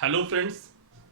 Hello friends,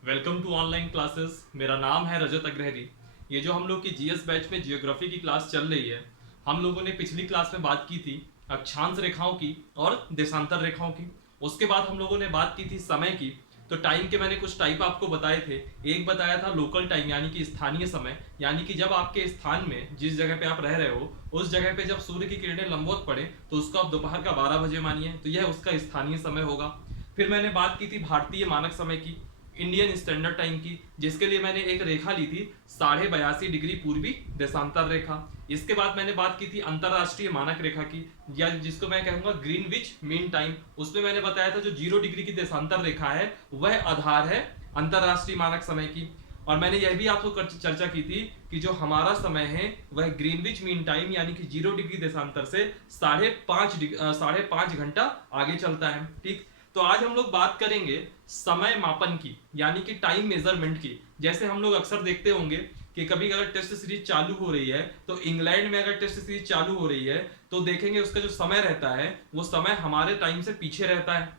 welcome to online classes. मेरा नाम है रजत अग्रहरी। ये जो हम लोग की जीएस बैच में जियोग्राफी की क्लास चल रही है, हम लोगों ने पिछली क्लास में बात की थी अक्षांश रेखाओं की और देशांतर रेखाओं की। उसके बाद हम लोगों ने बात की थी समय की। तो टाइम के मैंने कुछ टाइप आपको बताए थे। एक बताया था लोकल टाइम यानी कि स्थानीय समय, यानी कि जब आपके स्थान में जिस जगह पे आप रह रहे हो उस जगह पे जब सूर्य की किरणें लंबवत पड़े तो उसको आप दोपहर का 12 बजे मानिए, तो यह उसका स्थानीय समय होगा। फिर मैंने बात की थी भारतीय मानक समय की, इंडियन स्टैंडर्ड टाइम की, जिसके लिए मैंने एक रेखा ली थी 82.5 डिग्री पूर्वी देशांतर रेखा। इसके बाद मैंने बात की थी अंतरराष्ट्रीय मानक रेखा की, या जिसको मैं कहूंगा ग्रीनविच मीन टाइम। उसमें मैंने बताया था जो 0 डिग्री की देशांतर रेखा है वह आधार है अंतरराष्ट्रीय मानक समय की। और मैंने यह भी आपको चर्चा की थी कि जो हमारा समय है वह ग्रीनविच मीन टाइम यानी कि 0 डिग्री देशांतर से 5.5 घंटा आगे चलता है। ठीक, तो आज हम लोग बात करेंगे समय मापन की, यानी कि टाइम मेजरमेंट की। जैसे हम लोग अक्सर देखते होंगे कि कभी अगर टेस्ट सीरीज चालू हो रही है तो इंग्लैंड में अगर टेस्ट सीरीज चालू हो रही है तो देखेंगे उसका जो समय रहता है वो समय हमारे टाइम से पीछे रहता है।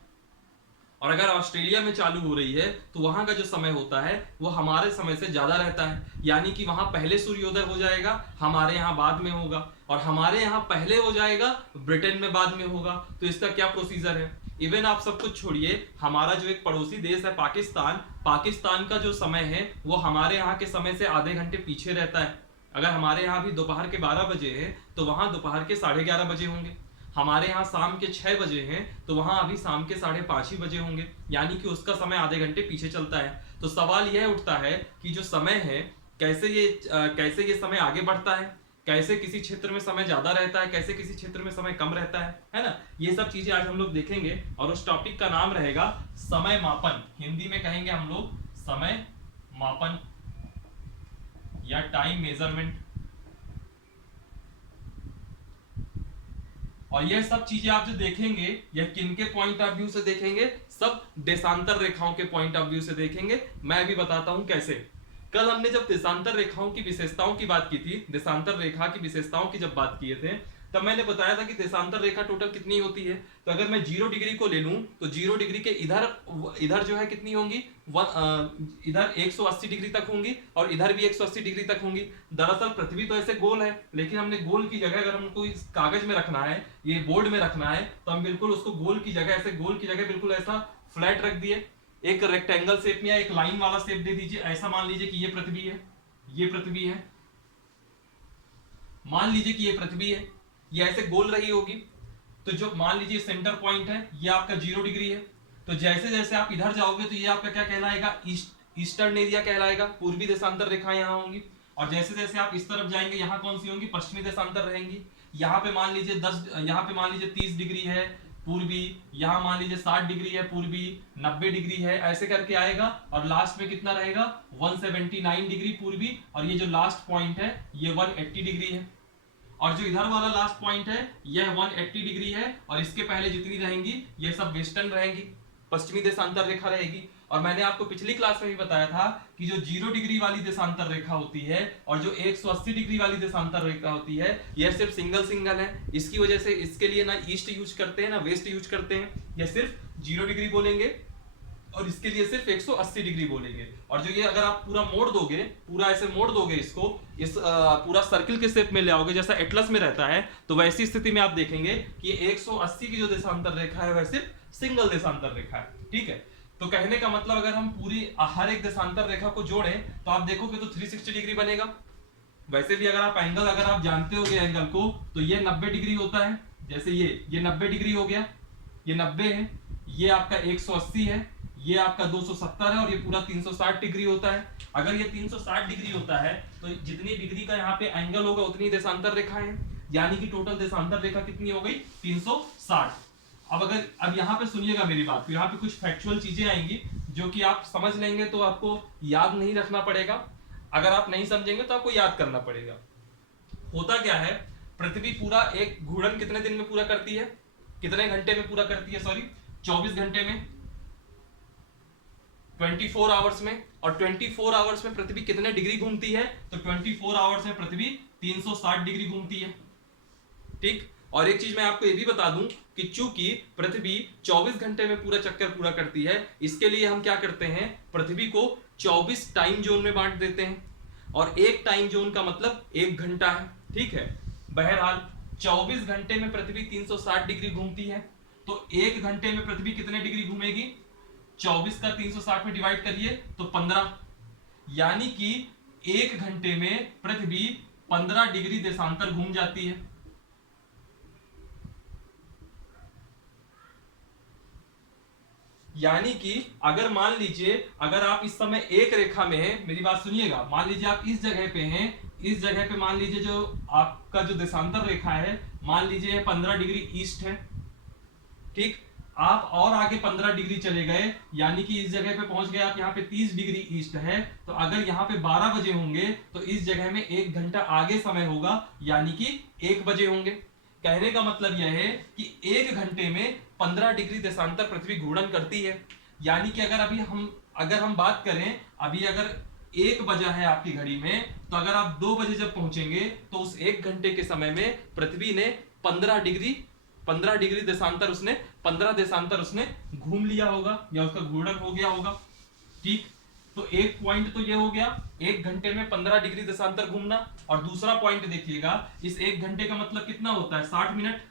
और अगर ऑस्ट्रेलिया में चालू हो रही है तो वहां का जो समय होता है वो हमारे समय से ज्यादा रहता है, यानी कि वहां पहले सूर्योदय हो जाएगा, हमारे यहाँ बाद में होगा, और हमारे यहाँ पहले हो जाएगा, ब्रिटेन में बाद में होगा। तो इसका क्या प्रोसीजर है? इवन आप सब कुछ छोड़िए, हमारा जो एक पड़ोसी देश है पाकिस्तान, पाकिस्तान का जो समय है वो हमारे यहाँ के समय से आधे घंटे पीछे रहता है। अगर हमारे यहाँ भी दोपहर के 12 बजे है तो वहां दोपहर के 11:30 बजे होंगे। हमारे यहाँ शाम के 6 बजे हैं तो वहां अभी शाम के 5:30 ही बजे होंगे, यानी कि उसका समय आधे घंटे पीछे चलता है। तो सवाल यह उठता है कि जो समय है कैसे ये समय आगे बढ़ता है, कैसे किसी क्षेत्र में समय ज्यादा रहता है, कैसे किसी क्षेत्र में समय कम रहता है ना। ये सब चीजें आज हम लोग देखेंगे और उस टॉपिक का नाम रहेगा समय मापन। हिंदी में कहेंगे हम लोग समय मापन या टाइम मेजरमेंट। और यह सब चीजें आप जो देखेंगे यह किन के पॉइंट ऑफ व्यू से देखेंगे? सब देशांतर रेखाओं के पॉइंट ऑफ व्यू से देखेंगे। मैं भी बताता हूं कैसे। कल हमने जब देशांतर रेखाओं की विशेषताओं की बात की थी, देशांतर रेखा की विशेषताओं की जब बात किए थे, तब मैंने बताया था कि देशांतर रेखा टोटल कितनी होती है। तो अगर मैं 0 डिग्री को ले लूं तो 0 डिग्री के इधर इधर जो है कितनी होंगी, इधर 180 डिग्री तक होंगी और इधर भी 180 डिग्री तक होंगी। दरअसल पृथ्वी तो ऐसे गोल है, लेकिन हमने गोल की जगह अगर हमको इस कागज में रखना है, ये बोर्ड में रखना है, तो हम बिल्कुल उसको गोल की जगह, ऐसे गोल की जगह बिल्कुल ऐसा फ्लैट रख दिए। एक रेक्टेंगल शेप में या एक लाइन वाला शेप दे दीजिए। ऐसा मान लीजिए कि ये पृथ्वी है, ये पृथ्वी है, मान लीजिए कि ये पृथ्वी है, ये ऐसे गोल रही होगी। तो जो मान लीजिए सेंटर पॉइंट है ये आपका 0 डिग्री है। तो जैसे जैसे आप इधर जाओगे तो ये आपका क्या कहलाएगा? ईस्टर्न एरिया कहलाएगा, पूर्वी देशांतर रेखा यहाँ होंगी। और जैसे जैसे आप इस तरफ जाएंगे यहाँ कौन सी होंगी? पश्चिमी देशांतर रहेंगी। यहाँ पे मान लीजिए 10, यहाँ पे मान लीजिए 30 डिग्री है पूर्वी, यहाँ मान लीजिए 60 डिग्री है पूर्वी, 90 डिग्री है, ऐसे करके आएगा। और लास्ट में कितना रहेगा? 179 डिग्री पूर्वी, और ये जो लास्ट पॉइंट है ये 180 डिग्री है। और जो इधर वाला लास्ट पॉइंट है यह 180 डिग्री है, और इसके पहले जितनी रहेंगी ये सब वेस्टर्न रहेंगी, पश्चिमी देशांतर रेखा रहेगी। और मैंने आपको पिछली क्लास में भी बताया था कि जो 0 डिग्री वाली देशांतर रेखा होती है और जो 180 डिग्री वाली देशांतर रेखा होती है यह सिर्फ सिंगल सिंगल है। इसकी वजह से इसके लिए ना ईस्ट यूज करते हैं ना वेस्ट यूज करते हैं, यह सिर्फ 0 डिग्री बोलेंगे और इसके लिए सिर्फ 180 डिग्री बोलेंगे। और जो ये अगर आप पूरा मोड़ दोगे, पूरा ऐसे मोड़ दोगे इसको, इस पूरा सर्किल के शेप में ले आओगे जैसा एटलस में रहता है, तो वैसी स्थिति में आप देखेंगे कि 180 की जो देशांतर रेखा है वह सिर्फ सिंगल देशांतर रेखा है। ठीक है, तो कहने का मतलब अगर हम पूरी हर एक देशांतर रेखा को जोड़ें तो आप देखोगे तो 360 डिग्री बनेगा। वैसे भी अगर आप एंगल अगर आप जानते होगे एंगल को, तो ये 90 डिग्री होता है। जैसे ये 90 डिग्री हो गया, ये 90 है, ये आपका 180 है, ये आपका 270 है, और ये पूरा 360 डिग्री होता है। अगर ये 360 डिग्री होता है तो जितनी डिग्री का यहाँ पे एंगल होगा उतनी देशांतर रेखा है, यानी कि टोटल देशांतर रेखा कितनी हो गई? 360। अब यहाँ पे सुनिएगा मेरी बात, तो यहाँ पे कुछ फैक्चुअल चीजें आएंगी जो कि आप समझ लेंगे तो आपको याद नहीं रखना पड़ेगा, अगर आप नहीं समझेंगे तो आपको याद करना पड़ेगा। होता क्या है, पृथ्वी पूरा एक घूर्णन कितने दिन में पूरा करती है? कितने घंटे में पूरा करती है? सॉरी, 24 घंटे में, 24 आवर्स में। और 24 आवर्स में पृथ्वी कितने डिग्री घूमती है? तो 24 आवर्स में पृथ्वी 360 डिग्री घूमती है। ठीक, और एक चीज मैं आपको ये भी बता दूं कि चूंकि पृथ्वी 24 घंटे में पूरा चक्कर पूरा करती है, इसके लिए हम क्या करते हैं, पृथ्वी को 24 टाइम जोन में बांट देते हैं, और एक टाइम जोन का मतलब 1 घंटा है। ठीक है, बहरहाल 24 घंटे में पृथ्वी 360 डिग्री घूमती है, तो 1 घंटे में पृथ्वी कितने डिग्री घूमेगी, 24 का 360 में डिवाइड करिए तो 15, यानी कि 1 घंटे में पृथ्वी 15 डिग्री देशांतर घूम जाती है। यानी कि अगर मान लीजिए, अगर आप इस समय एक रेखा में हैं, मेरी बात सुनिएगा, मान लीजिए आप इस जगह पे हैं, इस जगह पे मान लीजिए जो आपका जो देशांतर रेखा है, मान लीजिए 15 डिग्री ईस्ट है। ठीक, आप और आगे 15 डिग्री चले गए, यानी कि इस जगह पे पहुंच गए आप, यहाँ पे 30 डिग्री ईस्ट है, तो अगर यहाँ पे 12 बजे होंगे तो इस जगह में 1 घंटा आगे समय होगा, यानी कि 1 बजे होंगे। कहने का मतलब यह है कि 1 घंटे में 15 डिग्री देशांतर पृथ्वी घूर्णन करती है। यानी कि अगर हम बात करें, अभी अगर 1 बजा है आपकी घड़ी में, तो अगर आप 2 बजे जब पहुंचेंगे तो उस 1 घंटे के समय में पृथ्वी ने 15 डिग्री देशांतर उसने 15 देशांतर उसने घूम लिया होगा, या उसका घूर्णन हो गया होगा। ठीक, तो एक पॉइंट तो ये हो गया, 1 घंटे में 15 डिग्री देशांतर घूमना। और दूसरा पॉइंट देखिएगा, इस 1 घंटे का मतलब कितना होता है, 60 मिनट,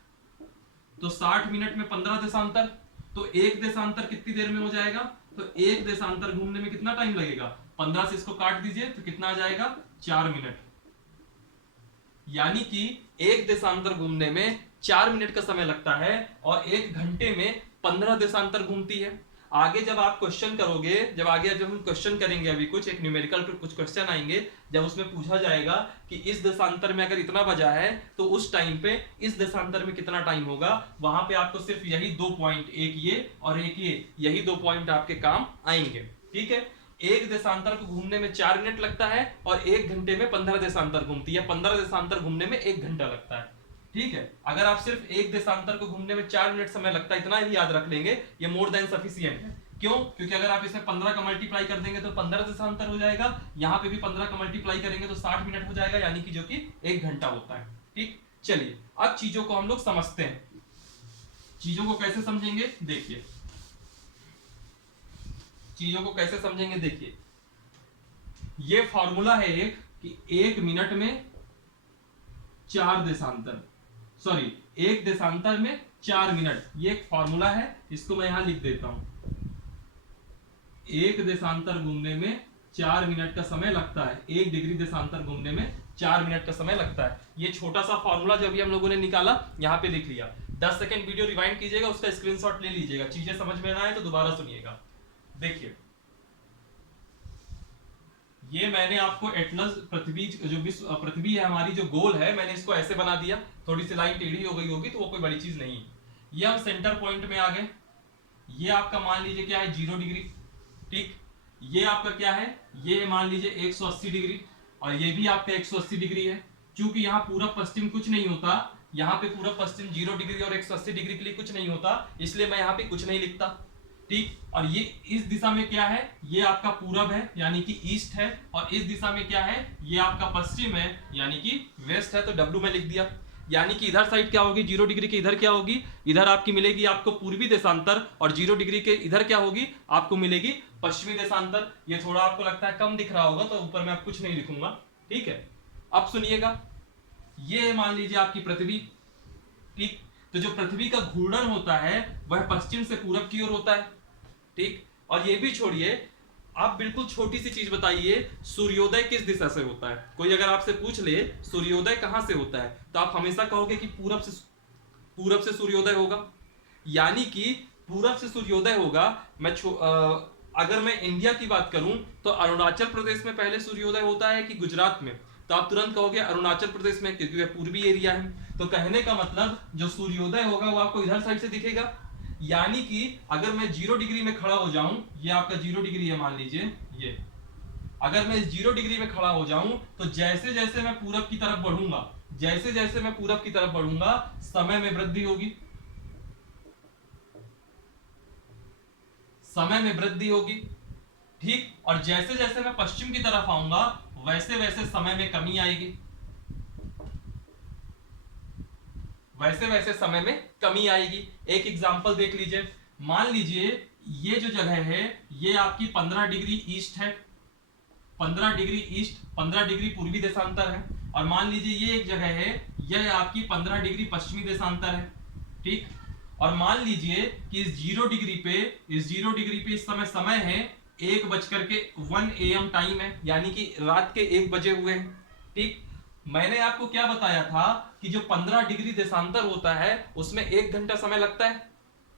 तो 60 मिनट में 15 देशांतर, तो एक देशांतर कितनी देर में हो जाएगा, तो एक देशांतर घूमने में कितना टाइम लगेगा, 15 से इसको काट दीजिए तो कितना आ जाएगा, 4 मिनट। यानी कि एक देशांतर घूमने में 4 मिनट का समय लगता है, और 1 घंटे में 15 देशांतर घूमती है। आगे जब आप क्वेश्चन करोगे, जब हम क्वेश्चन करेंगे, अभी कुछ एक न्यूमेरिकल पे कुछ क्वेश्चन आएंगे, जब उसमें पूछा जाएगा कि इस देशांतर में अगर इतना बजा है तो उस टाइम पे इस देशांतर में कितना टाइम होगा, वहां पे आपको सिर्फ यही 2 पॉइंट, एक ये और एक ये, यही 2 पॉइंट आपके काम आएंगे। ठीक है, एक देशांतर को घूमने में 4 मिनट लगता है, और 1 घंटे में 15 देशांतर घूमती है, 15 देशांतर घूमने में 1 घंटा लगता है। ठीक है, अगर आप सिर्फ एक देशांतर को घूमने में 4 मिनट समय लगता है, इतना ही याद रख लेंगे, ये मोर देन सफिशिएंट है। क्यों? क्योंकि अगर आप इसमें 15 का मल्टीप्लाई कर देंगे तो 15 देशांतर हो जाएगा, यहाँ पे भी 15 का मल्टीप्लाई करेंगे तो 60 मिनट हो जाएगा, यानी कि जो कि 1 घंटा होता है। ठीक, चलिए अब चीजों को हम लोग समझते हैं। चीजों को कैसे समझेंगे, देखिए, चीजों को कैसे समझेंगे, देखिए, ये फॉर्मूला है एक कि 1 मिनट में 4 देशांतर, सॉरी 1 देशांतर में 4 मिनट, ये एक फॉर्मूला है, इसको मैं यहां लिख देता हूं। 1 देशांतर घूमने में 4 मिनट का समय लगता है, 1 डिग्री देशांतर घूमने में 4 मिनट का समय लगता है। ये छोटा सा फॉर्मूला जो अभी हम लोगों ने निकाला, यहां पे लिख लिया। 10 सेकंड वीडियो रिवाइंड कीजिएगा, उसका स्क्रीनशॉट ले लीजिएगा, चीजें समझ में ना आए तो दोबारा सुनिएगा। देखिए, ये मैंने आपको एटलस पृथ्वी, जो विश्व पृथ्वी है हमारी, जो गोल है, मैंने इसको ऐसे बना दिया, थोड़ी सी लाइन टेढ़ी हो गई होगी तो वो कोई बड़ी चीज नहीं। ये हम सेंटर पॉइंट में आ गए, ये आपका मान लीजिए क्या है, 0 डिग्री। ठीक, ये आपका क्या है, ये मान लीजिए 180 डिग्री, और ये भी आपका 180 डिग्री है। चूंकि यहाँ पूरब पश्चिम कुछ नहीं होता, यहाँ पे पूरब पश्चिम 0 डिग्री और 180 डिग्री के लिए कुछ नहीं होता, इसलिए मैं यहाँ पे कुछ नहीं लिखता। ठीक, और ये इस दिशा में क्या है, ये आपका पूरब है, यानी कि ईस्ट है, और इस दिशा में क्या है, ये आपका पश्चिम है, यानी कि वेस्ट है, तो W में लिख दिया। यानी कि इधर साइड क्या होगी, 0 डिग्री के इधर क्या होगी, इधर आपकी मिलेगी आपको पूर्वी देशांतर, और 0 डिग्री के इधर क्या होगी, आपको मिलेगी पश्चिमी देशांतर। ये थोड़ा आपको लगता है कम दिख रहा होगा, तो ऊपर मैं आप कुछ नहीं लिखूंगा। ठीक है, अब सुनिएगा, ये मान लीजिए आपकी पृथ्वी। ठीक, तो जो पृथ्वी का घूर्णन होता है वह पश्चिम से पूरब की ओर होता है। ठीक, और ये भी छोड़िए, आप बिल्कुल छोटी सी चीज बताइए, सूर्योदय किस दिशा से होता है। कोई अगर आपसे पूछ ले सूर्योदय कहां से होता है, तो आप हमेशा कहोगे कि पूरब से सूर्योदय होगा। यानी कि पूरब से सूर्योदय होगा। अगर मैं इंडिया की बात करूं तो अरुणाचल प्रदेश में पहले सूर्योदय होता है कि गुजरात में, तो आप तुरंत कहोगे अरुणाचल प्रदेश में, क्योंकि वह पूर्वी एरिया है। तो कहने का मतलब जो सूर्योदय होगा वो आपको इधर साइड से दिखेगा। यानी कि अगर मैं 0 डिग्री में खड़ा हो जाऊं, ये आपका 0 डिग्री है मान लीजिए, ये अगर मैं 0 डिग्री में खड़ा हो जाऊं, तो जैसे जैसे मैं पूरब की तरफ बढ़ूंगा, जैसे जैसे मैं पूरब की तरफ बढ़ूंगा, समय में वृद्धि होगी, समय में वृद्धि होगी। ठीक, और जैसे जैसे मैं पश्चिम की तरफ आऊंगा, वैसे वैसे समय में कमी आएगी, वैसे वैसे समय में कमी आएगी। एक एग्जांपल देख लीजिए, मान लीजिए ये जो जगह है ये आपकी 15 डिग्री ईस्ट है, 15 डिग्री ईस्ट, 15 डिग्री पूर्वी देशांतर है, और मान लीजिए ये एक जगह है यह आपकी 15 डिग्री पश्चिमी देशांतर है, ठीक। और मान लीजिए कि इस 0 डिग्री पे इस समय समय है 1 AM टाइम है, यानी कि रात के 1 बजे हुए हैं, ठीक। मैंने आपको क्या बताया था कि जो 15 डिग्री देशांतर होता है उसमें 1 घंटा समय लगता है,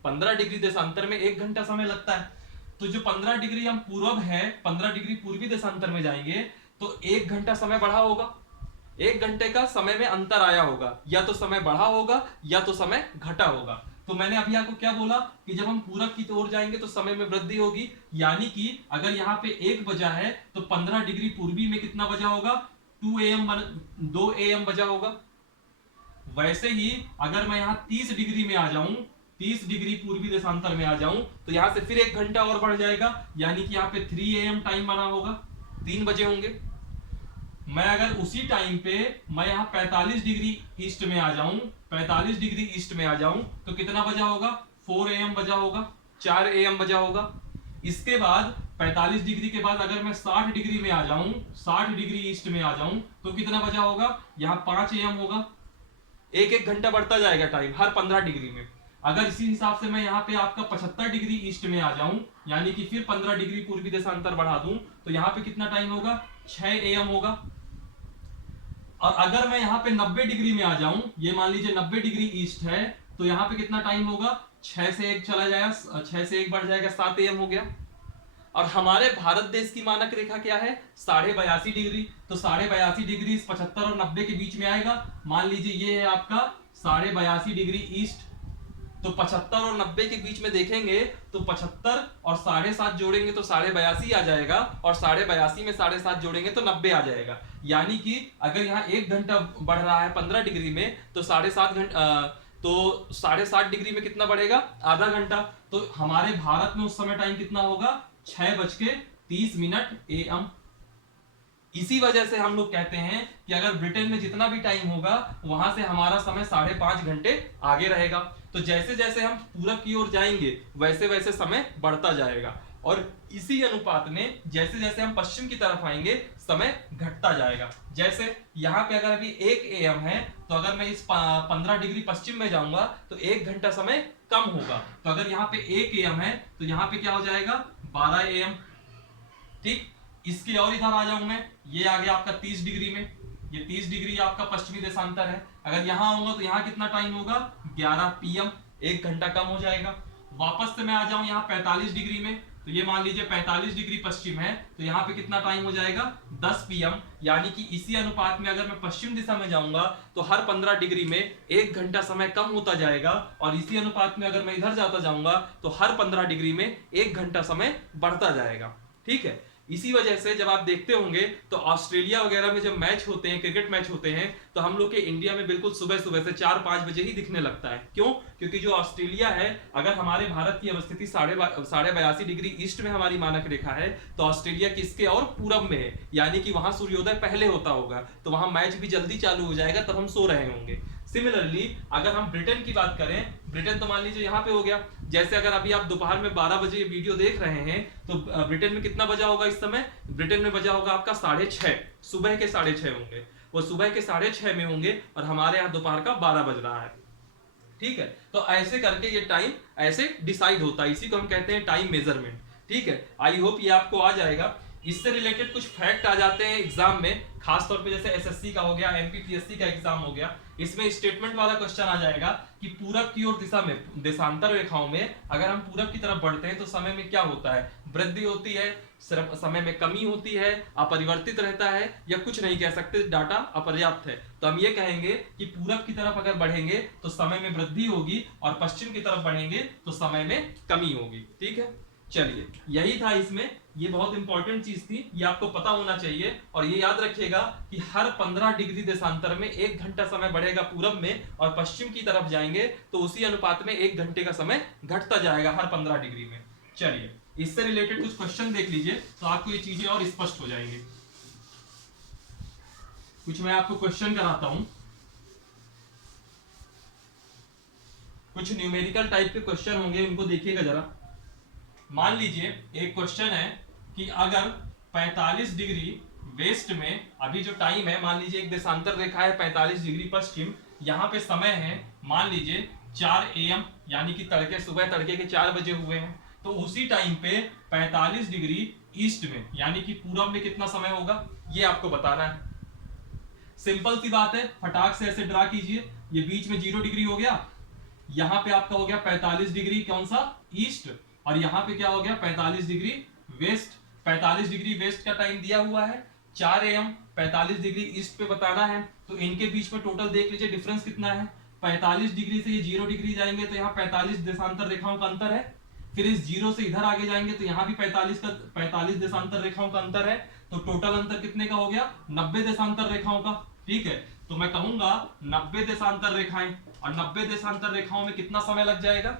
15 डिग्री देशांतर में 1 घंटा समय लगता है। तो जो 15 डिग्री हम पूर्व है, 15 डिग्री पूर्वी देशांतर में जाएंगे तो 1 घंटा समय बढ़ा होगा, 1 घंटे का समय में अंतर आया होगा, या तो समय बढ़ा होगा या तो समय घटा होगा। तो मैंने अभी आपको क्या बोला कि जब हम पूरब की ओर जाएंगे तो समय में वृद्धि होगी, यानी कि अगर यहाँ पे 1 बजा है तो 15 डिग्री पूर्वी में कितना बजा होगा, 2 AM बजा होगा। वैसे ही अगर मैं यहाँ 30 डिग्री में आ जाऊं, 30 डिग्री पूर्वी देशांतर में आ जाऊं तो यहां से फिर 1 घंटा और बढ़ जाएगा, यानी कि यहाँ पे 3 AM टाइम बना होगा, 3 बजे होंगे। मैं अगर उसी टाइम पे मैं यहाँ 45 डिग्री ईस्ट में आ जाऊं, 45 डिग्री ईस्ट में आ जाऊं तो कितना बजा होगा, 4 AM बजा होगा, 4 AM बजा होगा। इसके बाद 45 डिग्री के बाद अगर मैं 60 डिग्री में आ जाऊं, 60 डिग्री ईस्ट में आ जाऊं तो कितना बजा होगा, यहाँ 5 AM होगा। 1 घंटा बढ़ता जाएगा टाइम हर 15 डिग्री में। अगर इसी हिसाब से मैं यहाँ पे आपका 75 डिग्री ईस्ट में आ जाऊं, यानी कि फिर 15 डिग्री पूर्वी देशांतर बढ़ा दूं तो यहाँ पे कितना टाइम होगा, 6 AM होगा। और अगर मैं यहाँ पे 90 डिग्री में आ जाऊं, ये मान लीजिए 90 डिग्री ईस्ट है, तो यहाँ पे कितना टाइम होगा, 6 से 1 चला जाएगा, 6 से 1 बढ़ जाएगा, 7 AM हो गया। और हमारे भारत देश की मानक रेखा क्या है, 82.5 डिग्री। तो 82.5 डिग्री 75 और 90 के बीच में आएगा। मान लीजिए ये है आपका 82.5 डिग्री ईस्ट, तो 75 और 90 के बीच में देखेंगे तो 75 और 7.5 जोड़ेंगे तो 82.5 आ जाएगा, और 82.5 में 7.5 जोड़ेंगे तो 90 आ जाएगा। यानी कि अगर यहाँ 1 घंटा बढ़ रहा है 15 डिग्री में तो 7.5 घंटा, तो 7.5 डिग्री में कितना बढ़ेगा, आधा घंटा। तो हमारे भारत में उस समय टाइम कितना होगा, 6:30 AM। इसी वजह से हम लोग कहते हैं कि अगर ब्रिटेन में जितना भी टाइम होगा वहां से हमारा समय 5.5 घंटे आगे रहेगा। तो जैसे जैसे हम पूरब की ओर जाएंगे वैसे वैसे समय बढ़ता जाएगा, और इसी अनुपात में जैसे जैसे हम पश्चिम की तरफ आएंगे समय घटता जाएगा। जैसे यहाँ पे अगर अभी 1 AM है तो अगर मैं इस 15 डिग्री पश्चिम में जाऊंगा तो 1 घंटा समय कम होगा। तो अगर यहाँ पे 1 AM है तो यहाँ पे क्या हो जाएगा, 12 AM, ठीक। इसके और इधर आ जाऊं मैं, ये आ गया आपका 30 डिग्री में, ये 30 डिग्री आपका पश्चिमी देशांतर है। अगर यहां आऊंगा तो यहाँ कितना टाइम होगा, 11 PM, 1 घंटा कम हो जाएगा। वापस से मैं आ जाऊं यहाँ 45 डिग्री में, तो ये मान लीजिए 45 डिग्री पश्चिम है, तो यहाँ पे कितना टाइम हो जाएगा, 10 PM। यानी कि इसी अनुपात में अगर मैं पश्चिम दिशा में जाऊंगा तो हर 15 डिग्री में 1 घंटा समय कम होता जाएगा, और इसी अनुपात में अगर मैं इधर जाता जाऊंगा तो हर 15 डिग्री में 1 घंटा समय बढ़ता जाएगा, ठीक है। इसी वजह से जब आप देखते होंगे तो ऑस्ट्रेलिया वगैरह में जब मैच होते हैं, क्रिकेट मैच होते हैं, तो हम लोग के इंडिया में बिल्कुल सुबह सुबह से 4-5 बजे ही दिखने लगता है। क्यों? क्योंकि जो ऑस्ट्रेलिया है, अगर हमारे भारत की अवस्थिति 82.5 डिग्री ईस्ट में हमारी मानक रेखा है, तो ऑस्ट्रेलिया किसके और पूरब में है, यानी कि वहां सूर्योदय पहले होता होगा, तो वहां मैच भी जल्दी चालू हो जाएगा, तब हम सो रहे होंगे। सिमिलरली अगर हम ब्रिटेन की बात करें, ब्रिटेन तो मान लीजिए यहाँ पे हो गया। जैसे अगर अभी आप दोपहर में 12 बजे ये वीडियो देख रहे हैं तो ब्रिटेन में कितना बजा होगा इस समय, ब्रिटेन में बजा होगा आपका 6:30, सुबह के 6:30 होंगे, वो सुबह के 6:30 में होंगे, और हमारे यहाँ दोपहर का 12 बज रहा है, ठीक है। तो ऐसे करके ये टाइम ऐसे डिसाइड होता है, इसी को हम कहते हैं टाइम मेजरमेंट, ठीक है। आई होप ये आपको आ जाएगा। इससे रिलेटेड कुछ फैक्ट आ जाते हैं एग्जाम में, खासतौर पे जैसे एसएससी का हो गया, एमपीपीएससी का एग्जाम हो गया, इसमें स्टेटमेंट वाला क्वेश्चन आ जाएगा कि पूरब की ओर दिशा में देशांतर रेखाओं में अगर हम पूरब की तरफ बढ़ते हैं तो समय में क्या होता है, वृद्धि होती है, समय में कमी होती है, अपरिवर्तित रहता है, या कुछ नहीं कह सकते, डाटा अपर्याप्त है। तो हम ये कहेंगे कि पूरब की तरफ अगर बढ़ेंगे तो समय में वृद्धि होगी, और पश्चिम की तरफ बढ़ेंगे तो समय में कमी होगी, ठीक है। चलिए, यही था इसमें, ये बहुत इंपॉर्टेंट चीज थी, ये आपको पता होना चाहिए। और ये याद रखिएगा कि हर 15 डिग्री देशांतर में 1 घंटा समय बढ़ेगा पूरब में, और पश्चिम की तरफ जाएंगे तो उसी अनुपात में 1 घंटे का समय घटता जाएगा हर 15 डिग्री में। चलिए, इससे रिलेटेड कुछ क्वेश्चन देख लीजिए तो आपको ये चीजें और स्पष्ट हो जाएंगी। कुछ मैं आपको क्वेश्चन कराता हूं। कुछ न्यूमेरिकल टाइप के क्वेश्चन होंगे, उनको देखिएगा जरा। मान लीजिए एक क्वेश्चन है कि अगर 45 डिग्री वेस्ट में अभी जो टाइम है, मान लीजिए एक देशांतर रेखा है 45 डिग्री पश्चिम, यहाँ पे समय है मान लीजिए 4 AM, यानी कि तड़के सुबह तड़के के 4 बजे हुए हैं। तो उसी टाइम पे 45 डिग्री ईस्ट में यानी कि पूरब में कितना समय होगा, ये आपको बताना है। सिंपल सी बात है, फटाक से ऐसे ड्रा कीजिए। ये बीच में 0 डिग्री हो गया, यहां पे आपका हो गया 45 डिग्री कौन सा, ईस्ट, और यहां पे क्या हो गया 45 डिग्री वेस्ट। 45 डिग्री वेस्ट का टाइम दिया हुआ है 4 AM, 45 डिग्री ईस्ट पे बताना है। तो इनके बीच में टोटल देख लीजिए डिफरेंस कितना है। 45 डिग्री से ये 0 डिग्री जाएंगे तो यहाँ 45 देशांतर रेखाओं का अंतर है। फिर इस 0 से इधर आगे जाएंगे तो यहाँ भी 45 देशांतर रेखाओं का अंतर है। तो टोटल अंतर कितने का हो गया, 90 देशांतर रेखाओं का। ठीक है, तो मैं कहूंगा 90 देशांतर रेखाएं, और 90 देशांतर रेखाओं में कितना समय लग जाएगा,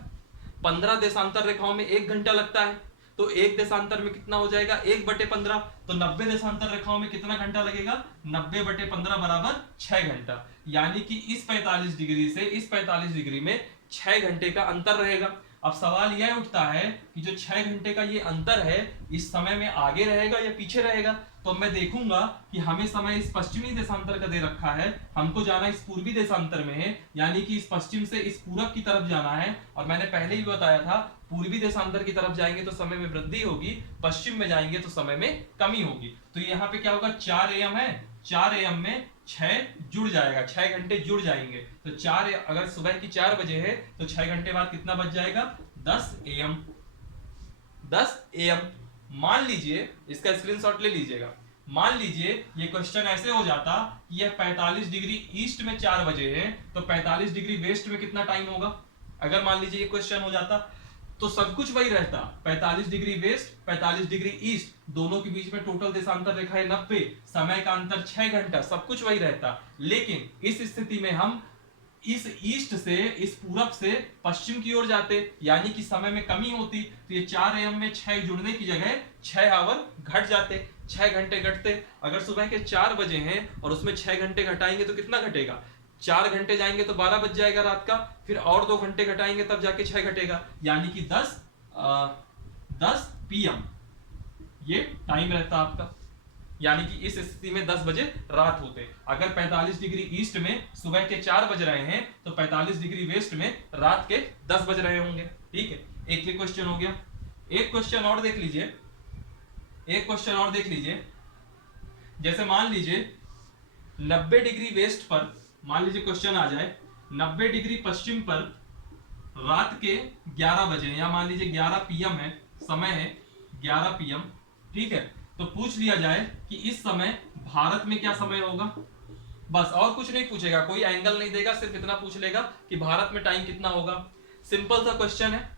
15 देशांतर रेखाओं में 1 घंटा लगता है। तो एक देशांतर में कितना हो जाएगा, 1/15। तो 90 देशांतर रेखाओं में कितना घंटा लगेगा, 90/15 बराबर 6 घंटा। यानी कि इस 45 डिग्री से इस 45 डिग्री में 6 घंटे का अंतर रहेगा। अब सवाल यह उठता है कि जो 6 घंटे का ये अंतर है, इस समय में आगे रहेगा या पीछे रहेगा। तो मैं देखूंगा कि हमें समय इस पश्चिमी देशांतर का दे रखा है, हमको जाना इस पूर्वी देशांतर में है, यानी कि इस पश्चिम से इस पूरब की तरफ जाना है। और मैंने पहले ही बताया था पूर्वी देशांतर की तरफ जाएंगे तो समय में वृद्धि होगी, पश्चिम में जाएंगे तो समय में कमी होगी। तो यहाँ पे क्या होगा, 4 AM है, 4 AM में 6 जुड़ जाएगा, 6 घंटे जुड़ जाएंगे। तो 4 अगर सुबह की 4 बजे है तो 6 घंटे बाद कितना बच जाएगा, 10 AM। 10 AM। मान लीजिए, इसका स्क्रीनशॉट ले लीजिएगा। मान लीजिए ये क्वेश्चन ऐसे हो जाता कि यह 45 डिग्री ईस्ट में 4 बजे है, तो 45 डिग्री वेस्ट में कितना टाइम होगा। अगर मान लीजिए ये क्वेश्चन हो जाता तो सब कुछ वही रहता, 45 डिग्री वेस्ट 45 डिग्री ईस्ट, दोनों के बीच में टोटल देशांतर रेखा है 90, समय का अंतर 6 घंटा, सब कुछ वही रहता। लेकिन इस स्थिति में हम इस ईस्ट से इस पूरब से पश्चिम की ओर जाते, यानी कि समय में कमी होती। तो ये 4 AM में 6 जुड़ने की जगह 6 आवर घट जाते, 6 घंटे घटते। अगर सुबह के 4 बजे हैं और उसमें 6 घंटे घटाएंगे तो कितना घटेगा, 4 घंटे जाएंगे तो 12 बज जाएगा रात का, फिर और 2 घंटे घटाएंगे तब जाके 6 घटेगा, यानी कि 10 PM ये टाइम रहता आपका। यानी कि इस स्थिति में 10 बजे रात होते। अगर 45 डिग्री ईस्ट में सुबह के 4 बज रहे हैं तो 45 डिग्री वेस्ट में रात के 10 बज रहे होंगे। ठीक है, एक ये क्वेश्चन हो गया। एक क्वेश्चन और देख लीजिए, एक क्वेश्चन और देख लीजिए। जैसे मान लीजिए 90 डिग्री वेस्ट पर, मान लीजिए क्वेश्चन आ जाए 90 डिग्री पश्चिम पर रात के 11 बजे, या मान लीजिए 11 PM है, समय है 11 PM। ठीक है, तो पूछ लिया जाए कि इस समय भारत में क्या समय होगा। बस और कुछ नहीं पूछेगा, कोई एंगल नहीं देगा, सिर्फ इतना पूछ लेगा कि भारत में टाइम कितना होगा। सिंपल सा क्वेश्चन है।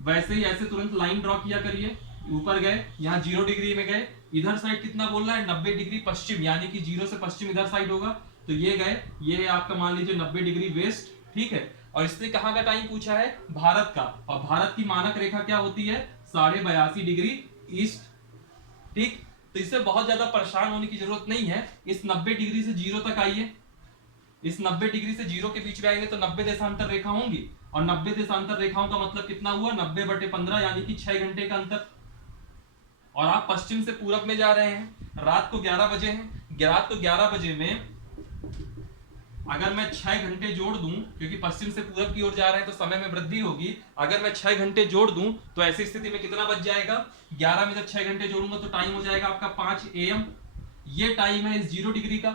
वैसे ही ऐसे तुरंत लाइन ड्रॉ किया करिए, ऊपर गए यहाँ 0 डिग्री में गए, इधर साइड कितना बोल रहा है 90 डिग्री पश्चिम, यानी कि 0 से पश्चिम इधर साइड होगा। तो ये गए, ये है आपका मान लीजिए 90 डिग्री वेस्ट। ठीक है, और इसने कहाँ का टाइम पूछा है, भारत का, और भारत की मानक रेखा क्या होती है 82.5 डिग्री ईस्ट। ठीक, तो इससे बहुत ज्यादा परेशान होने की जरूरत नहीं है। इस 90 डिग्री से 0 तक आइए, इस 90 डिग्री से 0 के बीच में आएंगे तो 90 देशांतर रेखा होंगी, और 90 देशांतर रेखाओं का मतलब कितना हुआ 90/15, यानी कि 6 घंटे का अंतर। और आप पश्चिम से पूरब में जा रहे हैं, रात को 11 बजे हैं, रात को 11 बजे में अगर मैं 6 घंटे जोड़ दूं, क्योंकि पश्चिम से पूरब की ओर जा रहे हैं तो समय में वृद्धि होगी, अगर मैं 6 घंटे जोड़ दूं तो ऐसी स्थिति में कितना बच जाएगा, 11 में जब 6 घंटे जोड़ूंगा तो टाइम हो जाएगा आपका 5 AM। ये टाइम है इस 0 डिग्री का।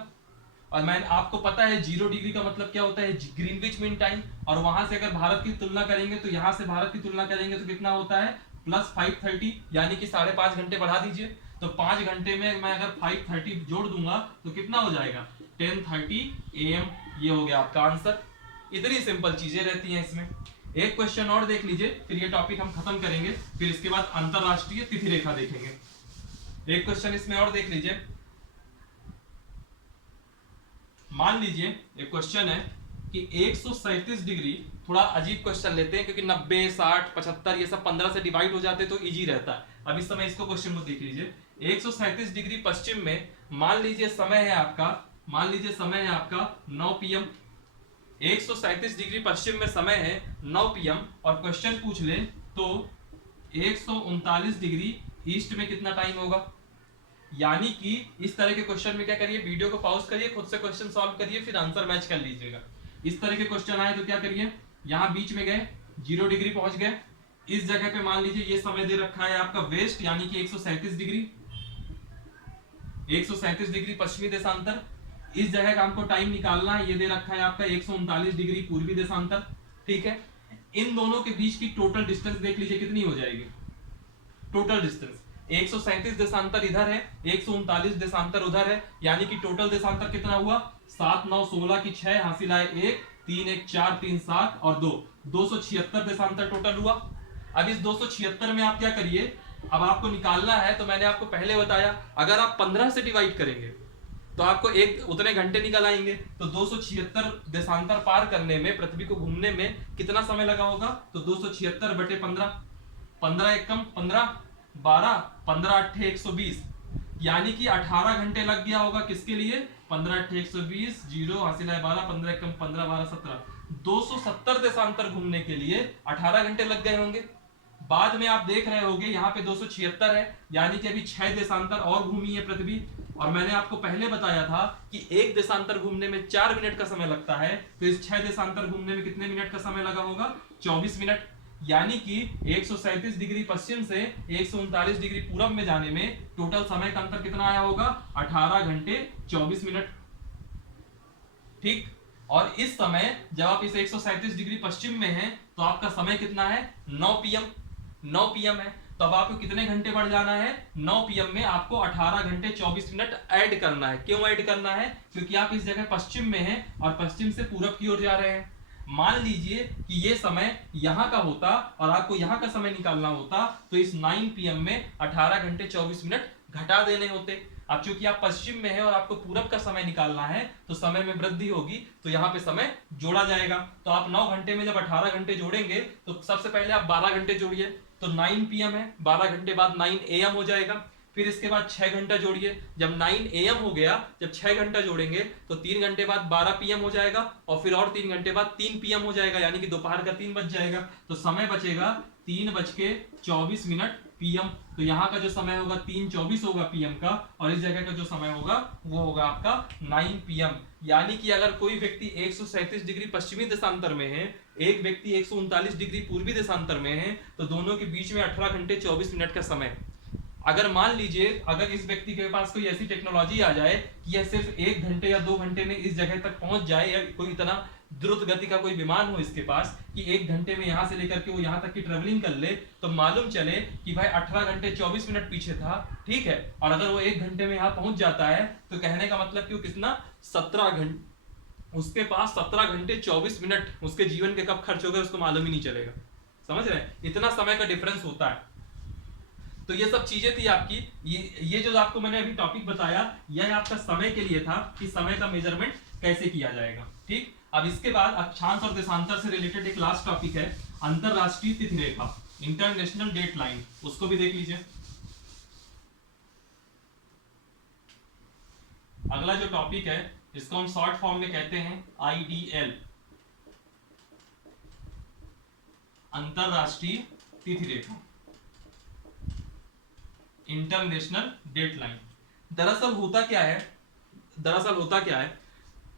और मैं आपको पता है 0 डिग्री का मतलब क्या होता है, ग्रीनविच मीन टाइम। और वहां से अगर भारत की तुलना करेंगे तो यहां से भारत की तुलना करेंगे तो कितना होता है +5:30, यानी कि 5.5 घंटे बढ़ा दीजिए। तो 5 घंटे में मैं अगर 5:30 जोड़ दूंगा तो कितना हो जाएगा 10:30 AM। ये हो गया आपका आंसर। इतनी सिंपल चीजें रहती हैं इसमें। एक क्वेश्चन और देख लीजिए, फिर ये टॉपिक हम खत्म करेंगे, फिर इसके बाद अंतरराष्ट्रीय तिथि रेखा देखेंगे। एक क्वेश्चन इसमें और देख लीजिए। मान लीजिए एक क्वेश्चन है कि 137 डिग्री, थोड़ा अजीब क्वेश्चन लेते हैं क्योंकि 90, 60, 75 ये सब 15 से डिवाइड हो जाते तो इजी रहता है। अब इस समय इसको क्वेश्चन को देख लीजिए। 137 डिग्री पश्चिम में मान लीजिए समय है आपका, मान लीजिए समय है आपका 9 PM। 137 डिग्री पश्चिम में समय है 9 PM और क्वेश्चन पूछ ले तो 139 डिग्री ईस्ट में कितना टाइम होगा। यानी कि इस तरह के क्वेश्चन में क्या करिए, वीडियो को पॉज करिए, खुद से क्वेश्चन सॉल्व करिए, फिर आंसर मैच कर लीजिएगा। इस तरह के क्वेश्चन आए तो क्या करिए, यहां बीच में गए 0 डिग्री पहुंच गए, इस जगह पे मान लीजिए ये समय दे रखा है आपका वेस्ट यानी कि 137 डिग्री, 137 डिग्री पश्चिमी देशांतर। इस जगह का हमको टाइम निकालना है, ये दे रखा है आपका 139 डिग्री पूर्वी देशांतर। ठीक है, इन दोनों के बीच की टोटल डिस्टेंस देख लीजिए कितनी हो जाएगी। टोटल डिस्टेंस 137 देशांतर इधर है, 139 देशांतर उधर है, यानी कि टोटल देशांतर कितना हुआ, 7 9 16 की 6 हासिल आए 1 3 1 4 3 7 और 2 276 देशांतर टोटल हुआ। अब इस 276 में आप क्या करिए, अब आपको निकालना है तो मैंने आपको पहले बताया अगर आप 15 से डिवाइड करेंगे तो आपको एक उतने घंटे निकल आएंगे। तो 276 देशांतर पार करने में, पृथ्वी को घूमने में कितना समय लगा होगा, तो 276 बटे 15, 15 एकम 15 12 15 8 120, यानी कि 18 घंटे लग गया होगा। किसके लिए, 15 8 120 0 हासिल है 12 15 एकम 15 12 17, 270 देशांतर घूमने के लिए 18 घंटे लग गए होंगे। बाद में आप देख रहे होंगे यहाँ पे 276 है, यानी कि अभी 6 देशांतर और घूमी है पृथ्वी। और मैंने आपको पहले बताया था कि एक देशांतर घूमने में 4 मिनट का समय लगता है, तो इस 6 देशांतर घूमने में कितने मिनट का समय लगा होगा, 24 मिनट। यानी कि 137 डिग्री पश्चिम से 139 डिग्री पूरब में जाने में टोटल समय का अंतर कितना आया होगा, 18 घंटे 24 मिनट। ठीक, और इस समय जब आप इस 137 डिग्री पश्चिम में हैं तो आपका समय कितना है, 9 PM, 9 PM है। तो अब आपको कितने घंटे बढ़ जाना है, 9 PM में आपको 18 घंटे 24 मिनट ऐड करना है। क्यों ऐड करना है, क्योंकि आप इस जगह पश्चिम में हैं और पश्चिम से पूरब की ओर जा रहे हैं। मान लीजिए कि ये समय यहां का होता और आपको यहां का समय निकालना होता तो इस 9 PM में 18 घंटे 24 मिनट घटा देने होते। अब चूंकि आप पश्चिम में हैं और आपको पूरब का समय निकालना है तो समय में वृद्धि होगी, तो यहाँ पे समय जोड़ा जाएगा। तो आप 9 घंटे में जब 18 घंटे जोड़ेंगे तो सबसे पहले आप 12 घंटे जोड़िए, तो 9 PM है, 12 घंटे बाद 9 AM हो जाएगा। फिर इसके बाद 6 घंटा जोड़िए, जब 9 AM हो गया, जब 6 घंटा जोड़ेंगे तो 3 घंटे बाद 12 PM हो जाएगा और फिर और 3 घंटे बाद 3 PM हो जाएगा, यानी कि दोपहर का 3 बज जाएगा। तो समय बचेगा 3:24 PM। तो यहाँ का जो समय होगा 3:24 होगा PM का, और इस जगह का जो समय होगा वो होगा आपका 9 PM। यानी कि अगर कोई व्यक्ति 137 डिग्री पश्चिमी देशांतर में है, एक व्यक्ति 139 डिग्री पूर्वी देशांतर में है, तो दोनों के बीच में 18 घंटे 24 मिनट का समय। अगर मान लीजिए अगर इस व्यक्ति के पास कोई ऐसी टेक्नोलॉजी आ जाए कि यह सिर्फ 1 घंटे या 2 घंटे में इस जगह तक पहुंच जाए, या कोई इतना द्रुत गति का कोई विमान हो इसके पास कि 1 घंटे में यहां से लेकर के वो यहां तक की ट्रेवलिंग कर ले, तो मालूम चले कि भाई 18 घंटे 24 मिनट पीछे था, ठीक है, और अगर वो 1 घंटे में यहां पहुंच जाता है तो कहने का मतलब कि वो कितना, 17 घंटे, उसके पास 17 घंटे 24 मिनट उसके जीवन के कब खर्च हो गए उसको मालूम ही नहीं चलेगा। समझ रहे हैं, इतना समय का डिफरेंस होता है। तो ये सब चीजें थी आपकी, ये जो आपको मैंने अभी टॉपिक बताया यह आपका समय के लिए था कि समय का मेजरमेंट कैसे किया जाएगा। ठीक, अब इसके बाद अक्षांश और देशांतर से रिलेटेड एक लास्ट टॉपिक है, अंतरराष्ट्रीय तिथि रेखा, इंटरनेशनल डेट लाइन, उसको भी देख लीजिए। अगला जो टॉपिक है इसको हम शॉर्ट फॉर्म में कहते हैं IDL, अंतरराष्ट्रीय तिथि रेखा, इंटरनेशनल डेट लाइन। दरअसल होता क्या है,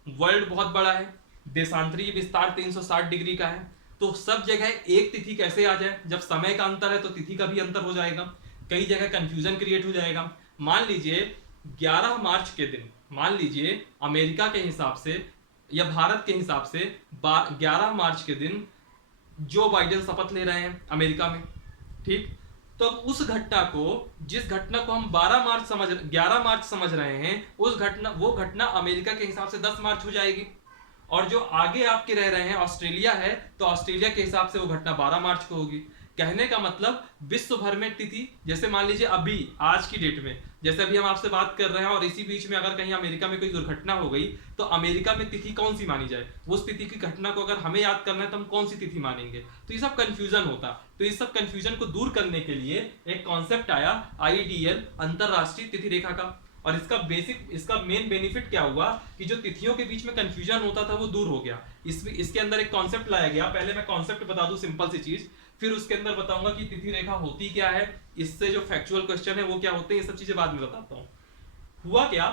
वर्ल्ड बहुत बड़ा है, देशांतरीय विस्तार 360 डिग्री का है, तो सब जगह एक तिथि कैसे आ जाए, जब समय का अंतर है तो तिथि का भी अंतर हो जाएगा, कई जगह कंफ्यूजन क्रिएट हो जाएगा। मान लीजिए 11 मार्च के दिन, मान लीजिए अमेरिका के हिसाब से या भारत के हिसाब से 11 मार्च के दिन जो बाइडेन शपथ ले रहे हैं अमेरिका में, ठीक, तो उस घटना को, जिस घटना को हम 11 मार्च समझ रहे हैं, वो घटना अमेरिका के हिसाब से 10 मार्च हो जाएगी। और जो आगे आपके रह रहे हैं ऑस्ट्रेलिया है, तो ऑस्ट्रेलिया के हिसाब से वो घटना 12 मार्च को होगी। कहने का मतलब विश्व भर में तिथि, जैसे मान लीजिए अभी आज की डेट में, जैसे अभी हम आपसे बात कर रहे हैं और इसी बीच में अगर कहीं अमेरिका में कोई दुर्घटना हो गई तो अमेरिका में तिथि कौन सी मानी जाए, उस तिथि की घटना को अगर हमें याद करना है तो हम कौन सी तिथि मानेंगे, तो ये सब कंफ्यूजन होता। तो इस सब कंफ्यूजन को दूर करने के लिए एक कॉन्सेप्ट आया IDL, अंतरराष्ट्रीय तिथि रेखा का। और इसका मेन बेनिफिट क्या हुआ कि जो तिथियों के बीच में कंफ्यूजन होता था वो दूर हो गया। इसके अंदर एक कॉन्सेप्ट लाया गया। पहले मैं कॉन्सेप्ट बता दूं, सिंपल सी चीज, फिर उसके अंदर बताऊंगा कि तिथि रेखा होती क्या है, इससे जो फैक्चुअल क्वेश्चन है वो क्या होते हैं, ये सब चीजें बाद में बताता हूं। हुआ क्या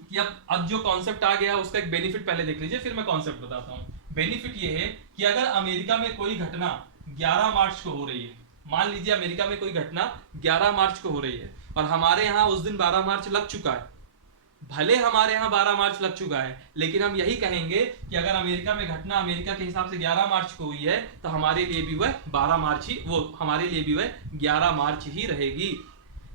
कि अब जो कॉन्सेप्ट आ गया उसका एक बेनिफिट पहले देख लीजिए, फिर मैं कॉन्सेप्ट बताता हूं। बेनिफिट ये है कि अगर अमेरिका में कोई घटना 11 मार्च को हो रही है, मान लीजिए अमेरिका में कोई घटना 11 मार्च को हो रही है और हमारे यहां उस दिन 12 मार्च लग चुका है, भले हमारे यहां 12 मार्च लग चुका है, लेकिन हम यही कहेंगे कि अगर अमेरिका में घटना अमेरिका के हिसाब से 11 मार्च को हुई है तो हमारे लिए भी वह 12 मार्च ही, वो हमारे लिए भी वह 11 मार्च ही रहेगी।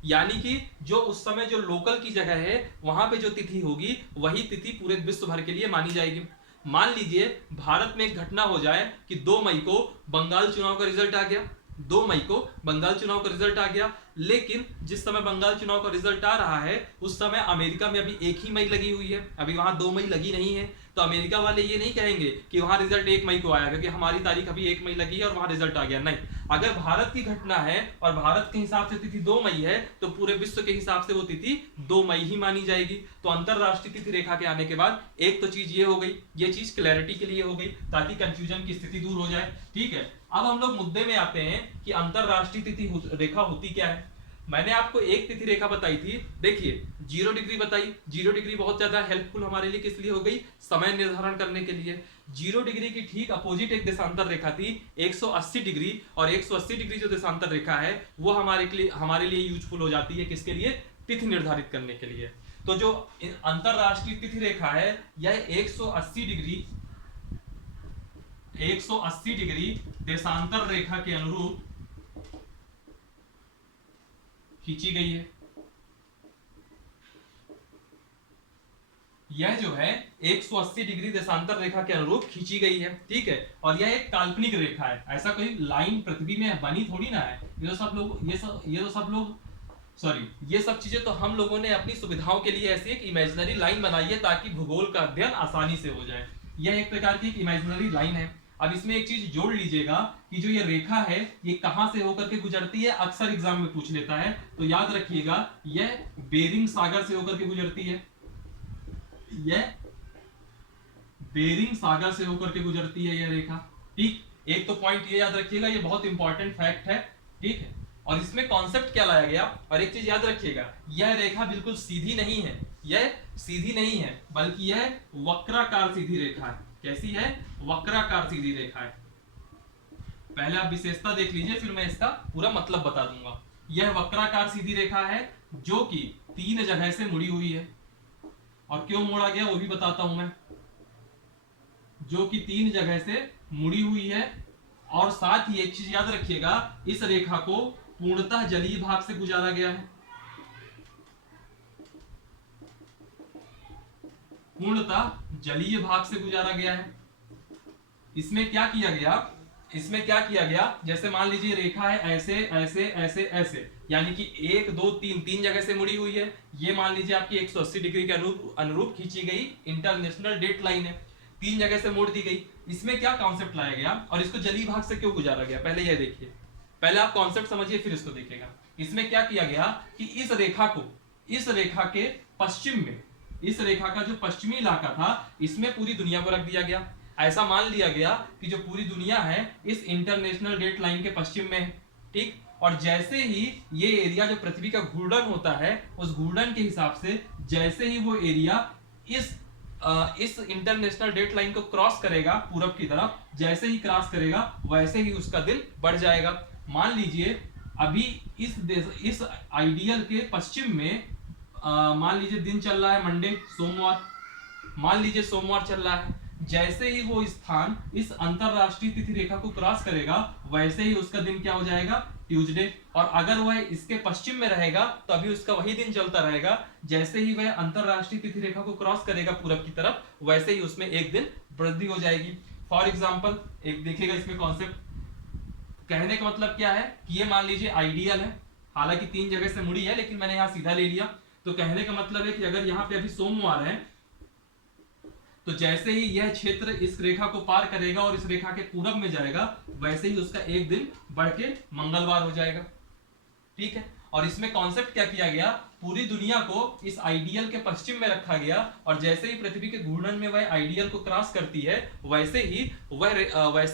यानी कि जो उस समय जो लोकल की जगह है वहां पे जो तिथि होगी वही तिथि पूरे विश्व भर के लिए मानी जाएगी। मान लीजिए भारत में एक घटना हो जाए कि 2 मई को बंगाल चुनाव का रिजल्ट आ गया, 2 मई को बंगाल चुनाव का रिजल्ट आ गया, लेकिन जिस समय बंगाल चुनाव का रिजल्ट आ रहा है उस समय अमेरिका में अभी 1 ही मई लगी हुई है, अभी वहां 2 मई लगी नहीं है। तो अमेरिका वाले ये नहीं कहेंगे कि वहां रिजल्ट 1 मई को आया क्योंकि हमारी तारीख अभी 1 मई लगी है और वहां रिजल्ट आ गया। नहीं, अगर भारत की घटना है और भारत के हिसाब से तिथि 2 मई है तो पूरे विश्व के हिसाब से वो तिथि 2 मई ही मानी जाएगी। तो अंतरराष्ट्रीय तिथि रेखा के आने के बाद एक तो चीज ये हो गई, ये चीज क्लैरिटी के लिए हो गई ताकि कंफ्यूजन की स्थिति दूर हो जाए। ठीक है, अब हम लोग मुद्दे में आते हैं कि अंतरराष्ट्रीय तिथि रेखा होती क्या है। मैंने आपको एक तिथि रेखा बताई थी, देखिए 0 डिग्री बताई। 0 डिग्री बहुत ज्यादा हेल्पफुल हमारे लिए किस लिए हो गई, समय निर्धारण करने के लिए। 0 डिग्री की ठीक अपोजिट एक देशांतर रेखा थी 180 डिग्री, और 180 डिग्री जो देशांतर रेखा है वो हमारे लिए यूजफुल हो जाती है किसके लिए, तिथि निर्धारित करने के लिए। तो जो अंतरराष्ट्रीय तिथि रेखा है यह 180 डिग्री देशांतर रेखा के अनुरूप खींची गई है। यह जो है 180 डिग्री देशांतर रेखा के अनुरूप खींची गई है। ठीक है, और यह एक काल्पनिक रेखा है, ऐसा कोई लाइन पृथ्वी में बनी थोड़ी ना है। ये सब चीजें तो हम लोगों ने अपनी सुविधाओं के लिए ऐसी एक इमेजिनरी लाइन बनाई है ताकि भूगोल का अध्ययन आसानी से हो जाए। यह एक प्रकार की एक इमेजिनरी लाइन है। अब इसमें एक चीज जोड़ लीजिएगा कि जो ये रेखा है ये कहां से होकर के गुजरती है, अक्सर एग्जाम में पूछ लेता है, तो याद रखिएगा यह बेरिंग सागर से होकर के गुजरती है। यह बेरिंग सागर से होकर के गुजरती है यह रेखा। ठीक, एक तो पॉइंट ये याद रखिएगा, ये बहुत इंपॉर्टेंट फैक्ट है। ठीक है, और इसमें कॉन्सेप्ट क्या लाया गया, और एक चीज याद रखिएगा, यह रेखा बिल्कुल सीधी नहीं है, यह सीधी नहीं है बल्कि यह वक्राकार सीधी रेखा है। कैसी है, वक्राकार सीधी रेखा है। पहले आप विशेषता देख लीजिए फिर मैं इसका पूरा मतलब बता दूंगा। यह वक्राकार सीधी रेखा है जो कि 3 जगह से मुड़ी हुई है, और क्यों मोड़ा गया वो भी बताता हूं मैं, जो कि 3 जगह से मुड़ी हुई है। और साथ ही एक चीज याद रखिएगा, इस रेखा को पूर्णतः जलीय भाग से गुजारा गया है, पूर्णतः जलीय भाग से गुजारा गया है। इसमें क्या किया गया, जैसे मान लीजिए रेखा है ऐसे ऐसे ऐसे ऐसे, यानी कि 1 2 3 जगह से मुड़ी हुई है। ये मान लीजिए आपकी 180 डिग्री के अनुरूप खींची गई इंटरनेशनल डेट लाइन है, 3 जगह से मोड़ दी गई। इसमें क्या कॉन्सेप्ट लाया गया और इसको जलीय भाग से क्यों गुजारा गया, पहले यह देखिए, पहले आप कॉन्सेप्ट समझिए फिर इसको देखिएगा। इसमें क्या किया गया कि इस रेखा के पश्चिम में, इस रेखा का जो पश्चिमी इलाका था इसमें पूरी दुनिया को रख दिया गया। ऐसा मान लिया गया कि जो पूरी दुनिया है इस इंटरनेशनल डेट लाइन के पश्चिम में है। ठीक, और जैसे ही ये एरिया जो पृथ्वी का घूर्णन होता है उस घूर्णन के हिसाब से जैसे ही वो एरिया इस इंटरनेशनल डेट लाइन को क्रॉस करेगा पूरब की तरफ, जैसे ही क्रॉस करेगा वैसे ही उसका दिन बढ़ जाएगा। मान लीजिए अभी इस आइडियल के पश्चिम में मान लीजिए दिन चल रहा है मंडे, सोमवार, मान लीजिए सोमवार चल रहा है। जैसे ही वो स्थान इस अंतरराष्ट्रीय तिथि रेखा को क्रॉस करेगा वैसे ही उसका दिन क्या हो जाएगा, ट्यूसडे। और अगर वह इसके पश्चिम में रहेगा तो अभी उसका वही दिन चलता रहेगा। जैसे ही वह अंतरराष्ट्रीय तिथि रेखा को क्रॉस करेगा पूरब की तरफ वैसे ही उसमें एक दिन वृद्धि हो जाएगी। फॉर एग्जाम्पल एक देखिएगा, इसमें कॉन्सेप्ट कहने का मतलब क्या है कि ये मान लीजिए आइडियल है, हालांकि 3 जगह से मुड़ी है लेकिन मैंने यहां सीधा ले लिया। तो कहने का मतलब है कि अगर यहाँ पे अभी सोमवार है तो जैसे ही यह क्षेत्र इस रेखा को पार करेगा और इस रेखा के पूरब में जाएगा वैसे ही उसका एक दिन बढ़ के मंगलवार हो जाएगा। ठीक है, और इसमें कॉन्सेप्ट क्या किया गया, पूरी दुनिया को इस आइडियल के पश्चिम में रखा गया और जैसे ही पृथ्वी के घूर्णन में वह आइडियल को क्रॉस करती है वैसे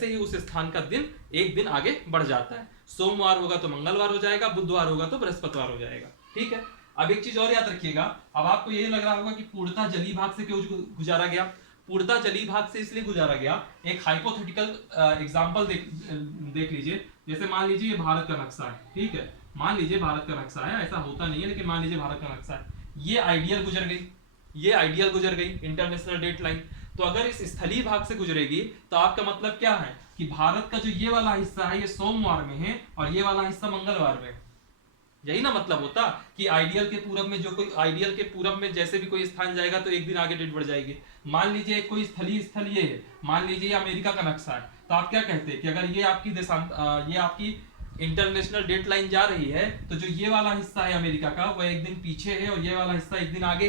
ही उस स्थान का दिन एक दिन आगे बढ़ जाता है। सोमवार होगा तो मंगलवार हो जाएगा, बुधवार होगा तो बृहस्पतिवार हो जाएगा। ठीक है, अब एक चीज और याद रखिएगा, अब आपको ये लग रहा होगा कि पूर्णतः जलीय भाग से क्यों गुजारा गया। पूर्णतः जलीय भाग से इसलिए गुजारा गया, एक हाइपोथेटिकल एग्जांपल देख लीजिए। जैसे मान लीजिए ये भारत का नक्शा है, ठीक है, मान लीजिए भारत का नक्शा है, ऐसा होता नहीं है लेकिन मान लीजिए भारत का नक्शा है, ये आइडियल गुजर गई इंटरनेशनल डेट लाइन। तो अगर इस स्थलीय भाग से गुजरेगी तो आपका मतलब क्या है कि भारत का जो ये वाला हिस्सा है ये सोमवार में है और ये वाला हिस्सा मंगलवार में। यही ना मतलब होता कि आइडियल के पूरब में जैसे भी कोई स्थान जाएगा तो एक दिन आगे डेट बढ़ जाएगी। मान लीजिए कोई स्थलीय स्थल ये है, मान लीजिए अमेरिका का नक्शा है, तो आप क्या कहते हैं कि अगर ये आपकी इंटरनेशनल डेट लाइन जा रही है तो जो ये वाला हिस्सा है अमेरिका का वह एक दिन पीछे है और ये वाला हिस्सा एक दिन आगे।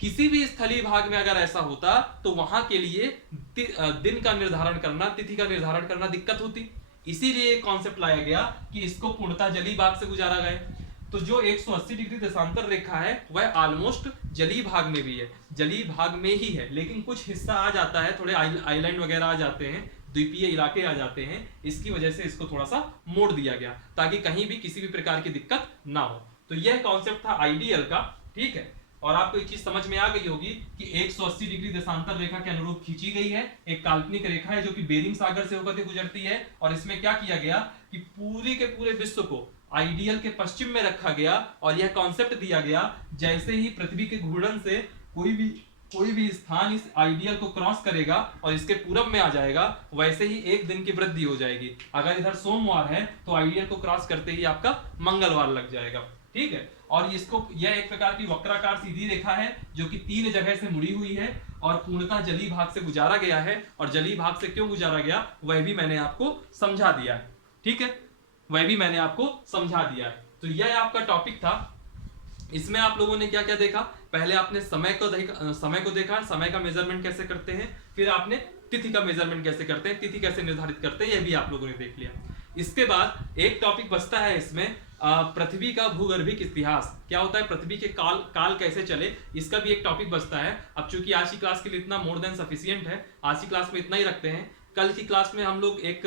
किसी भी स्थलीय भाग में अगर ऐसा होता तो वहां के लिए दिन का निर्धारण करना, तिथि का निर्धारण करना दिक्कत होती। इसीलिए कॉन्सेप्ट लाया गया कि इसको पूर्णतः जलीय भाग से गुजारा गया। तो जो 180 डिग्री देशांतर रेखा है वह ऑलमोस्ट जलीय भाग में भी है, जलीय भाग में ही है, लेकिन कुछ हिस्सा आ जाता है, थोड़े आइलैंड वगैरह आ जाते हैं, द्वीपीय इलाके आ जाते हैं, इसकी वजह से इसको थोड़ा सा मोड़ दिया गया ताकि कहीं भी किसी भी प्रकार की दिक्कत ना हो। तो यह कॉन्सेप्ट था आइडियल का। ठीक है, और आपको एक चीज समझ में आ गई होगी कि 180 डिग्री देशांतर रेखा के अनुरूप खींची गई है, एक काल्पनिक रेखा है जो कि बेरिंग सागर से होकर के गुजरती है। और इसमें क्या किया गया कि पूरी के पूरे विश्व को आइडियल के पश्चिम में रखा गया और यह कॉन्सेप्ट दिया गया जैसे ही पृथ्वी के घूर्णन से कोई भी स्थान इस आइडियल को क्रॉस करेगा और इसके पूरब में आ जाएगा वैसे ही एक दिन की वृद्धि हो जाएगी। अगर इधर सोमवार है तो आइडियल को क्रॉस करते ही आपका मंगलवार लग जाएगा। ठीक है, और यह एक प्रकार की वक्राकार सीधी रेखा है जो कि 3 जगह से मुड़ी हुई है और पूर्णतः जलीय भाग से गुजारा गया है। और जलीय भाग से क्यों गुजारा गया वह भी मैंने आपको समझा दिया है। ठीक है, वह भी मैंने आपको समझा दिया है। तो यह आपका टॉपिक था। इसमें आप लोगों ने क्या क्या देखा, पहले आपने समय को देखा, समय का मेजरमेंट कैसे करते हैं, फिर आपने तिथि का मेजरमेंट कैसे करते हैं, तिथि कैसे निर्धारित करते हैं, यह भी आप लोगों ने देख लिया। इसके बाद एक टॉपिक बचता है इसमें, पृथ्वी का भूगर्भिक इतिहास क्या होता है, पृथ्वी के काल कैसे चले, इसका भी एक टॉपिक बचता है। अब चूंकि आज की क्लास के लिए इतना मोर देन सफिशिएंट है, आज की क्लास में इतना ही रखते हैं। कल की क्लास में हम लोग एक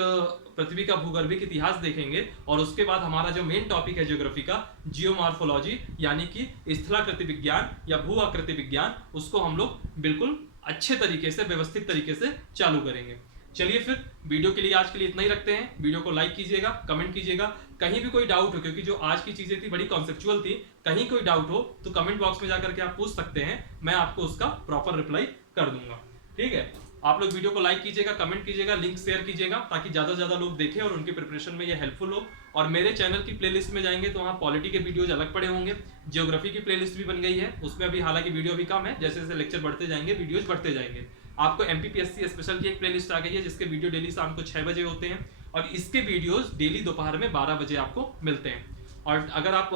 पृथ्वी का भूगर्भिक इतिहास देखेंगे और उसके बाद हमारा जो मेन टॉपिक है ज्योग्राफी का, जियोमॉर्फोलॉजी यानी कि स्थलाकृति विज्ञान या भू आकृति विज्ञान, उसको हम लोग बिल्कुल अच्छे तरीके से, व्यवस्थित तरीके से चालू करेंगे। चलिए फिर वीडियो के लिए आज के लिए इतना ही रखते हैं। वीडियो को लाइक कीजिएगा, कमेंट कीजिएगा। कहीं भी कोई डाउट हो, क्योंकि जो आज की चीजें थी बड़ी कॉन्सेप्चुअल थी, कहीं कोई डाउट हो तो कमेंट बॉक्स में जाकर के आप पूछ सकते हैं, मैं आपको उसका प्रॉपर रिप्लाई कर दूंगा। ठीक है, आप लोग वीडियो को लाइक कीजिएगा, कमेंट कीजिएगा, लिंक शेयर कीजिएगा ताकि ज्यादा से ज्यादा लोग देखें और उनके प्रिपरेशन में ये हेल्पफुल हो। और मेरे चैनल की प्लेलिस्ट में जाएंगे तो वहाँ पॉलिटी के वीडियोज अलग पड़े होंगे, ज्योग्राफी की प्लेलिस्ट भी बन गई है, उसमें अभी हालांकि वीडियो भी कम है, जैसे जैसे लेक्चर बढ़ते जाएंगे वीडियोज बढ़ते जाएंगे। आपको MPPSC स्पेशल की एक प्लेलिस्ट आ गई है जिसके वीडियो डेली शाम को 6 बजे होते हैं और इसके वीडियोज डेली दोपहर में 12 बजे आपको मिलते हैं। और अगर आप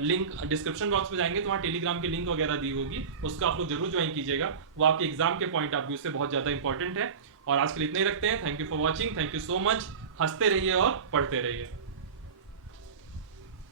लिंक डिस्क्रिप्शन बॉक्स में जाएंगे तो वहाँ टेलीग्राम की लिंक वगैरह दी होगी, उसका आप लोग जरूर ज्वाइन कीजिएगा, वो आपके एग्जाम के पॉइंट ऑफ व्यू से बहुत ज़्यादा इंपॉर्टेंट है। और आज के लिए इतना ही रखते हैं। Thank you for watching, thank you so much. हंसते रहिए और पढ़ते रहिए।